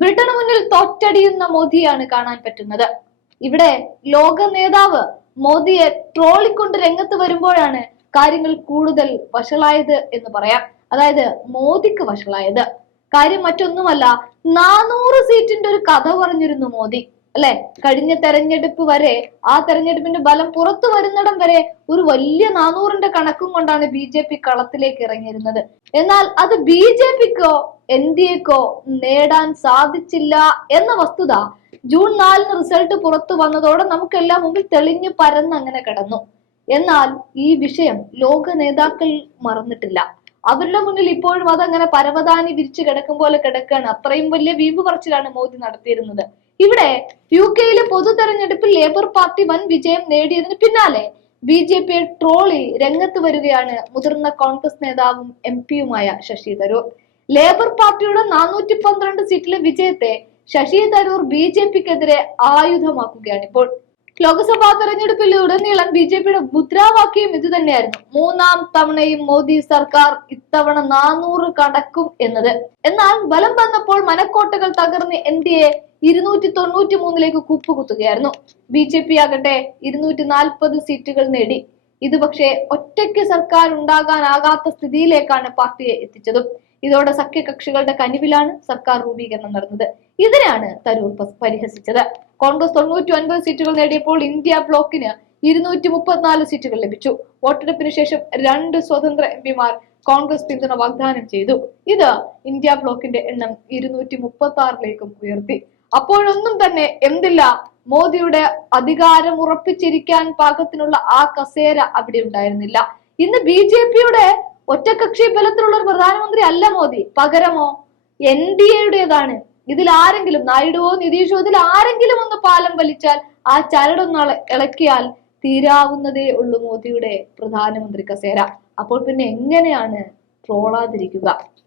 ബ്രിട്ടന് മുന്നിൽ തോറ്റടിയുന്ന മോദിയാണ് കാണാൻ പറ്റുന്നത്. ഇവിടെ ലോക നേതാവ് മോദിയെ ട്രോളിക്കൊണ്ട് രംഗത്ത് വരുമ്പോഴാണ് കാര്യങ്ങൾ കൂടുതൽ വഷളായത് എന്ന് പറയാം. അതായത് മോദിക്ക് വഷളായത്. കാര്യം മറ്റൊന്നുമല്ല നാനൂറ് സീറ്റിന്റെ ഒരു കഥ പറഞ്ഞിരുന്നു മോദി. അല്ലെ? കഴിഞ്ഞ തെരഞ്ഞെടുപ്പ് വരെ ആ തെരഞ്ഞെടുപ്പിന്റെ ബലം പുറത്തു വരുന്നിടം വരെ ഒരു വലിയ നാനൂറിന്റെ കണക്കും കൊണ്ടാണ് ബി ജെ പി കളത്തിലേക്ക് ഇറങ്ങിയിരുന്നത്. എന്നാൽ അത് ബി ജെ പിക്കോ എൻ ഡി എക്കോ നേടാൻ സാധിച്ചില്ല എന്ന വസ്തുത ജൂൺ നാലിന് റിസൾട്ട് പുറത്തു വന്നതോടെ നമുക്കെല്ലാം മുമ്പിൽ തെളിഞ്ഞു പരന്ന് അങ്ങനെ കിടന്നു. എന്നാൽ ഈ വിഷയം ലോക നേതാക്കൾ മറന്നിട്ടില്ല. അവരുടെ മുന്നിൽ ഇപ്പോഴും അതങ്ങനെ പരവതാനി വിരിച്ചു കിടക്കും പോലെ കിടക്കുകയാണ്. അത്രയും വലിയ വീമ്പ് പറച്ചിലാണ് മോദി നടത്തിയിരുന്നത്. ഇവിടെ യു കെയിലെ പൊതു തെരഞ്ഞെടുപ്പിൽ ലേബർ പാർട്ടി വൻ വിജയം നേടിയതിന് പിന്നാലെ ബി ജെ പിയെ ട്രോളി രംഗത്ത് വരികയാണ് മുതിർന്ന കോൺഗ്രസ് നേതാവും എം പിയുമായ ശശി തരൂർ. ലേബർ പാർട്ടിയുടെ നാനൂറ്റി പന്ത്രണ്ട് സീറ്റിലെ വിജയത്തെ ശശി തരൂർ ബി ജെ പിക്കെതിരെ ആയുധമാക്കുകയാണ് ഇപ്പോൾ ലോക്സഭാ തെരഞ്ഞെടുപ്പിൽ ഉടനീളം ബി ജെ പിയുടെ മുദ്രാവാക്യം ഇത് തന്നെയായിരുന്നു. മൂന്നാം തവണയും മോദി സർക്കാർ ഇത്തവണ നാനൂറ് കടക്കും എന്നത്. എന്നാൽ ബലം വന്നപ്പോൾ മനക്കോട്ടകൾ തകർന്ന് എൻ ഡി എ ഇരുന്നൂറ്റി തൊണ്ണൂറ്റി മൂന്നിലേക്ക് കുപ്പുകുത്തുകയായിരുന്നു. ബി ജെ പി ആകട്ടെ ഇരുന്നൂറ്റി നാൽപ്പത് സീറ്റുകൾ നേടി. ഇത് പക്ഷേ ഒറ്റയ്ക്ക് സർക്കാർ ഉണ്ടാകാനാകാത്ത സ്ഥിതിയിലേക്കാണ് പാർട്ടിയെ എത്തിച്ചതും. ഇതോടെ സഖ്യകക്ഷികളുടെ കനിവിലാണ് സർക്കാർ രൂപീകരണം നടന്നത്. ഇതിനാണ് തരൂർ പരിഹസിച്ചത്. കോൺഗ്രസ് തൊണ്ണൂറ്റി ഒൻപത് സീറ്റുകൾ നേടിയപ്പോൾ ഇന്ത്യ ബ്ലോക്കിന് ഇരുന്നൂറ്റി മുപ്പത്തിനാല് സീറ്റുകൾ ലഭിച്ചു. വോട്ടെടുപ്പിന് ശേഷം രണ്ട് സ്വതന്ത്ര എം പിമാർ കോൺഗ്രസ് പിന്തുണ വാഗ്ദാനം ചെയ്തു. ഇത് ഇന്ത്യ ബ്ലോക്കിന്റെ എണ്ണം ഇരുന്നൂറ്റി മുപ്പത്തി ആറിലേക്കും ഉയർത്തി. അപ്പോഴൊന്നും തന്നെ എന്തില്ല മോദിയുടെ അധികാരം ഉറപ്പിച്ചിരിക്കാൻ പാകത്തിനുള്ള ആ കസേര അവിടെ ഉണ്ടായിരുന്നില്ല. ഇന്ന് ബി ജെ പിയുടെ ഒറ്റകക്ഷി ബലത്തിലുള്ള ഒരു പ്രധാനമന്ത്രി അല്ല മോദി. പകരമോ? എൻ ഡി എയുടേതാണ്. ഇതിൽ ആരെങ്കിലും നായിഡുവോ നിതീഷോ ഇതിൽ ആരെങ്കിലും ഒന്ന് പാലം വലിച്ചാൽ ആ ചരടൊന്ന് ഇള- ഇളക്കിയാൽ തീരാവുന്നതേ ഉള്ളൂ മോദിയുടെ പ്രധാനമന്ത്രി കസേര. അപ്പോൾ പിന്നെ എങ്ങനെയാണ് ട്രോളാതിരിക്കുക?